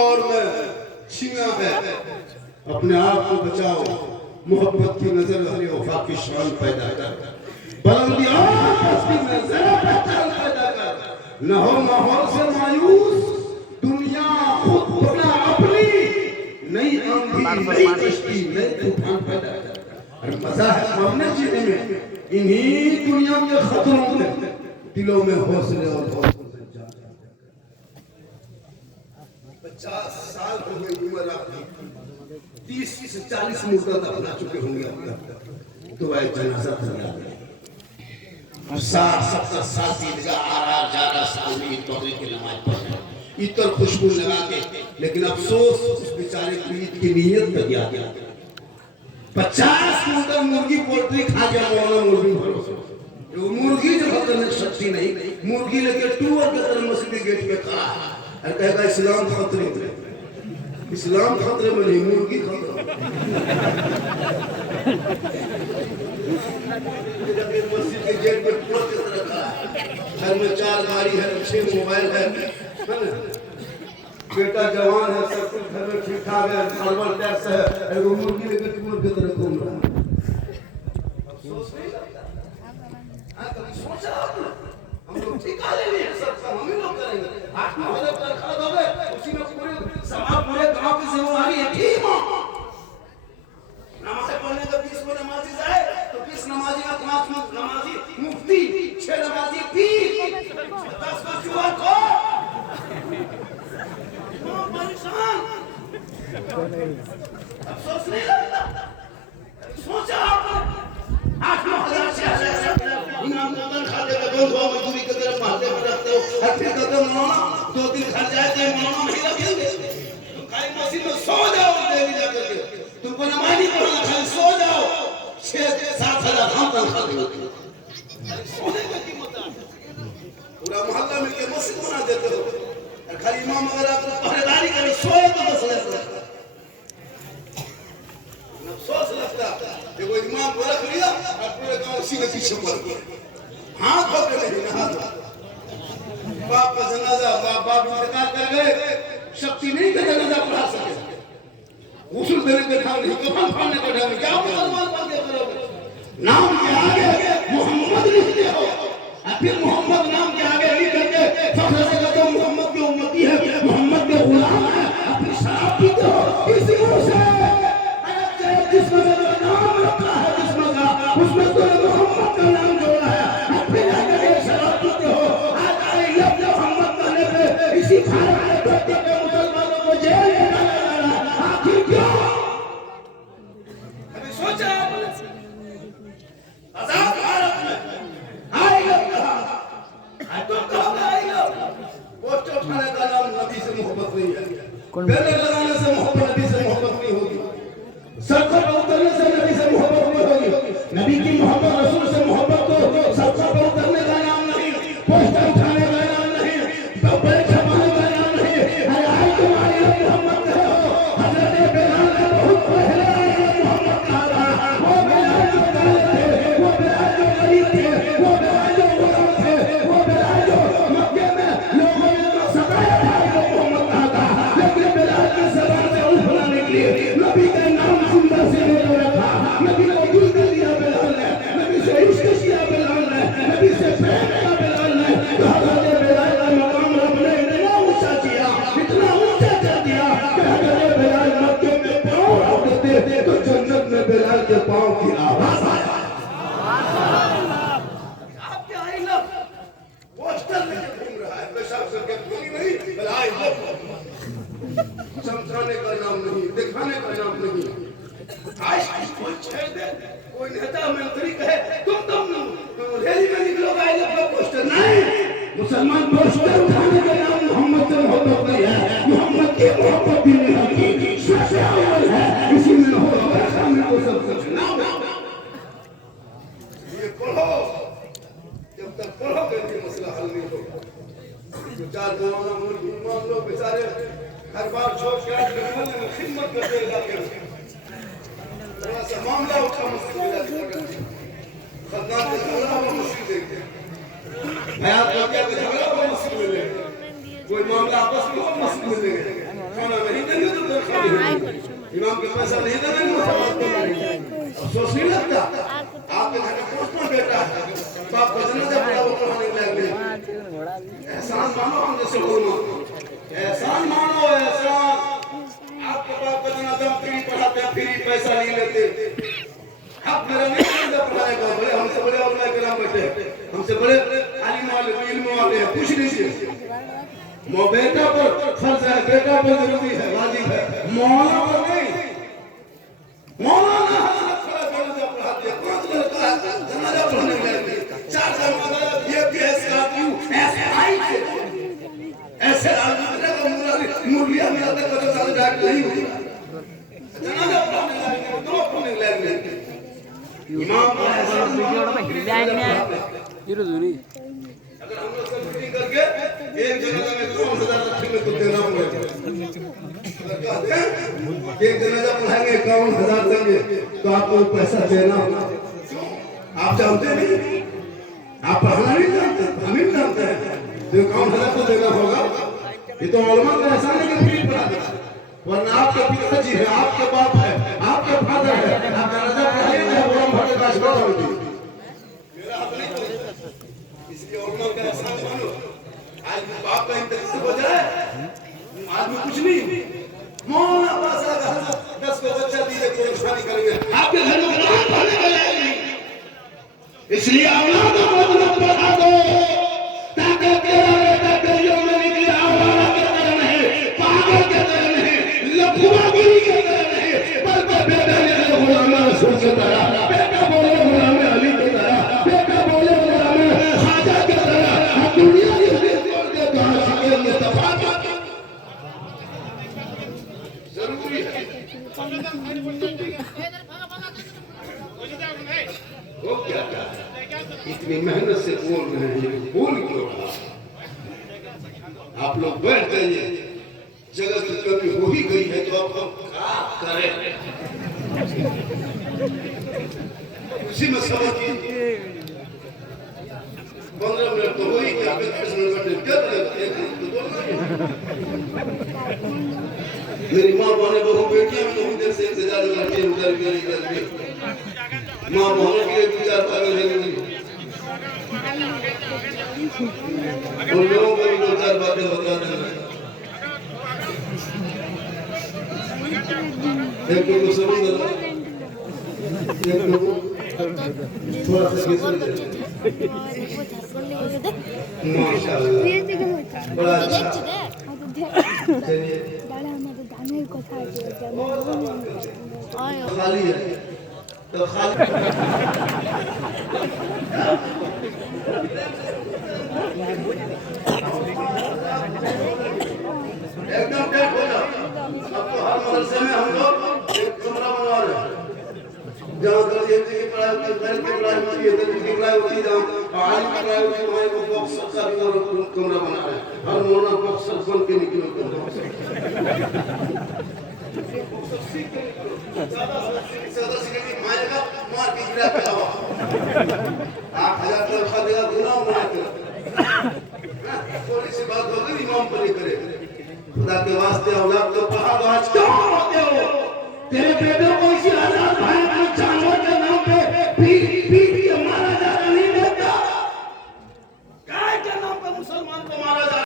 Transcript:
और में छीना है। अपने आप को बचाओ, मोहब्बत की नजर वाले वफा की शान पैदा कर, बुलंदी में जरा पहचान पैदा कर। न हो माहौल से मायूस, दुनिया खुद बना अपनी, नई आंधी नई कश्ती नई तूफान पैदा कर। और मजा है मरने जीने में, इन्हीं दुनिया के खतरों में दिलों में हौसले और हौसले। 50 साल हो गए उम्र आपकी, 30 से 40 मुद्दा अपना चुके होंगे अब तक। दुआए जनाजा तैयार है। 60-70 साल ईदगाह आ जा रहा सामने तौबे की नमाज पढ़ने, इतर खुशबू लगा के, लेकिन अफसोस उस बेचारे की ईद की नीयत तैयार है। 50 कुंटल मुर्गी पोल्ट्री खा गया मौलाना मुर्गी भरोसे। मुर्गी जब करने शक्ति नहीं, मुर्गी लेके टूर के तरह मस्जिद गेट पे खड़ा है और कहेगा इस्लाम खतरे में। इस्लाम खतरे में नहीं, मुर्गी खतरे में। मस्जिद के गेट पे टूर के तरह खड़ा है, घर में 4 गाड़ी है, 6 मोबाइल है ना? बेटा जवान है, सब कुछ घर में ठीक ठाक है, नॉर्मल टैक्स है, वो मुर्गी लेके टूर के तरह घूम रहा है। अफसोस नहीं लगता? कभी सोचा आपने? हम लोग ठिका ले लिए सब काम हम ही लोग करेंगे। 8-9 हजार तनख्वाह दोगे, उसी में पूरे समाज पूरे गांव की जिम्मेदारी है। ठीक हो, नमाज पढ़ने का 20 को नमाजी जाए तो 20 नमाजी का 5 नमाजी मुफ्ती, 6 नमाजी पीर, 10 का जुआर को परेशान। अफसोस नहीं लगता? सोचा आपने? 8-9 हजार से इमाम तनख्वाह देकर दो मजदूरी के तरफ मारते में रखते हो। हफ्ते का तो मौलाना 2 दिन घर जाए तो मौलाना नहीं लगेंगे। तुम खाली मस्जिद में सो जाओ, देवी जाकर के तुमको नमाज नहीं पढ़ना, खाली सो जाओ, 6-7 हजार हम तनख्वाह देंगे। सोने का कीमत है। पूरा मोहल्ला मिलकर मस्जिद बना देते हो, खाली इमाम अगर आपको पहरेदारी करे सोए तो बस अफसोस लगता। देखो इमाम को रख लिया और पूरे गांव उसी के पीछे पड़ गए। हाथ धोके नहीं नहा दो। बाप का जनाजा बाप इंतकाल कर गए, शक्ति नहीं का जनाजा पढ़ा सके, गुस्ल देने का ढंग नहीं, कफन फाड़ने का ढंग नहीं, क्या मुसलमान बन के करोगे? नाम के आगे मोहम्मद लिखते हो, फिर मोहम्मद नाम के आगे लिख करके फख्र से कहते हो मोहम्मद के उम्मती है, मोहम्मद के गुलाम है, फिर शराब पीते हो। इसी मुंह से जिसमें नाम रखा है, जिसमें का उसमें तो मोहम्मद का नाम जोड़ा है, फिर आगे शराब पीते हो। आज आई लव मोहम्मद कहने पे इसी भारत में धरती पे मुसलमानों को जेल में डाला जा रहा है। आखिर क्यों? कभी सोचा आपने? आजाद भारत में आएगा कहां? तुम कहोगे आएगा? पोस्टर उठाने का नाम नबी से मोहब्बत नहीं है, बैनर लगाने से मोहब्बत, नबी से मोहब्बत नहीं होगी, सड़कों पर उतरने से नबी से मोहब्बत नहीं होगी। नबी की मोहब्बत, रसूल से मोहब्बत को सड़कों पर उतरने का नाम नहीं, पोस्टर उठाने का नाम नहीं, बड़े छपाने का नाम नहीं। अरे आज तुम्हारी मोहम्मद कहे हो, हजरत बिलाल ने बहुत पहले मोहम्मद कहा था। वो बिलाल जो काले थे, वो बिलाल जो गरीब थे, वो बिलाल जो गुलाम थे, वो बिलाल जो मक्के में लोगों ने तो सताया था, वो मोहम्मद कहा था। लेकिन बिलाल की ज़बान से उठना निकली, नबी का नाम सुंदर से नहीं रखा, नबी को दिल कर दिया बिलाल ने, नबी से इश्क किया बिलाल ने, नबी से प्रेम किया बिलाल ने। हज़रत बिलाल का मकाम रब ने इतना ऊंचा किया, इतना ऊंचा कर दिया कि हज़रत बिलाल मक्के में पाँव रखते थे तो जन्नत में बिलाल के पाँव की आवाज आया। आप क्या आई लव पोस्टर लेके घूम रहा है, पेशाब करके कोई नहीं, आई लव चमकाने का नाम नहीं, दिखाने का नाम नहीं। आज कोई छेड़ दे, कोई नेता मंत्री कहे तुम रैली में निकलोगे, आई लव पोस्टर नहीं। मुसलमान पोस्टर उठाने का नाम मोहम्मद से मोहब्बत नहीं है, मोहम्मद की मोहब्बत भी नहीं होती, सबसे अव्वल है, इसी में हो बरखा में हो सब कुछ नाम। ये पढ़ो, जब तक पढ़ोगे ये मसला हल नहीं होगा। जो 4 मौलाना मुर्गी मान लो बेचारे हर बार छोड़ के खिदमत करते जाते हैं, थोड़ा सा मामला उठा मस्जिद में जाके खतनात के झगड़ा हुआ मस्जिद देखते हैं, हयात वाक़या के झगड़ा हुआ मस्जिद में देखते हैं। कोई मामला आपस में हो मस्त मिलेंगे खाना नहीं देंगे तो फिर खाएंगे इमाम के पैसा नहीं देंगे अफसोस नहीं लगता आपके घर में कौन बेटा है बाप को जन्नत पड़ा वो पढ़ाने लगे एहसान मानो हम जैसे उलमा एहसान मानो एहसान आपके बाप का जन्नत फ्री पढ़ाते फ्री पैसा नहीं लेते आप मेरा नहीं समझा पढ़ाएगा बड़े हमसे बड़े उलमा किराम बैठे हमसे बड़े आलिम वाले इल्म वाले हैं पूछ लीजिए मो बेटा पर फर्ज है बेटा पर जरूरी है वाजिब है मौला पर नहीं मौलाना हजरत खड़ा जनाजा पढ़ाते हैं 5 लड़का जनाजा पढ़ने लगे 4 मदद ये केस का क्यों ऐसे आई ऐसे आदमी का मुरलिया में आते को सारे जाग नहीं होती जनाजा पढ़ने लगे दो पढ़ने लगे इमाम वीडियो में हिलाने ये रोजुरी अगर हम लोग सब मीटिंग करके एक जनाजा में 5000 रखने में तो देना पड़ेगा एक जनाजा पढ़ाएंगे 51,000 देंगे तो आपको पैसा देना होगा आप जानते नहीं आप पढ़ाना नहीं जानते हम ही जानते हैं तो 51,000 तो देना होगा ये तो उलमा का एहसान है कि फ्री पढ़ा देना वरना आपके पिताजी है आपके बाप है आपके फादर है आप जनाजा पढ़ाइए वो हम भट्ट का छोड़ होती मेरा हक नहीं इसलिए उलमा का एहसान मानो आज बाप का इंतजार हो जाए आदमी कुछ नहीं मौला पासा का 10 को बच्चा दिए कोई शादी करेंगे आपके घर में कुरान पढ़ने वाले नहीं इसलिए औलाद को मतलब पढ़ा दो ताकि तेरा बेटा गलियों में निकले आवारा के तरह नहीं पागल के तरह नहीं लफुआगिरी के तरह नहीं बल्कि बेटा निकले गुलाम रसूल की तरह बेटा बोले गुलाम अली की तरह बेटा बोले गुलाम खाजा की तरह हम दुनिया की छोड़ के कहां सीखे मुस्तफा वो क्या इतनी मेहनत से बोल रहे हैं बोल क्यों रहा आप लोग बैठ जाइए जगत की कमी हो ही गई है तो अब हम क्या करें उसी में समझ 15 मिनट तो हुई क्या 25 मिनट क्या मेरी माँ बने बहु बेटियां भी बहुत देर से इंतजार में बैठी उधर भी इधर भी माँ बहनों के लिए विचार पागल है उन लोगों को भी 2-4 बातें बता देना एक को समझ दो एक को थोड़ा सा किसी माशाल्लाह बड़ा अच्छा चलिए खाली है तो खाली एकदम डेट हो जाओ अब तो हर मदरसे में हम लोग एक कमरा बनवा रहे हैं जहाँ दर्जे की पढ़ाई होती है गैर की पढ़ाई होती है दर्जे की पढ़ाई होती है जहाँ आलिम की पढ़ाई होती है वहाँ एक बॉक्स का भी कमरा बना रहे हैं हर मोना बॉक्स बन के निकलो थोड़ी सी बात होगी इमाम पर नहीं करे खुदा के वास्ते औलाद को कहा आज क्यों होते हो तेरे बेटों को इसी आजाद भाई को जानवर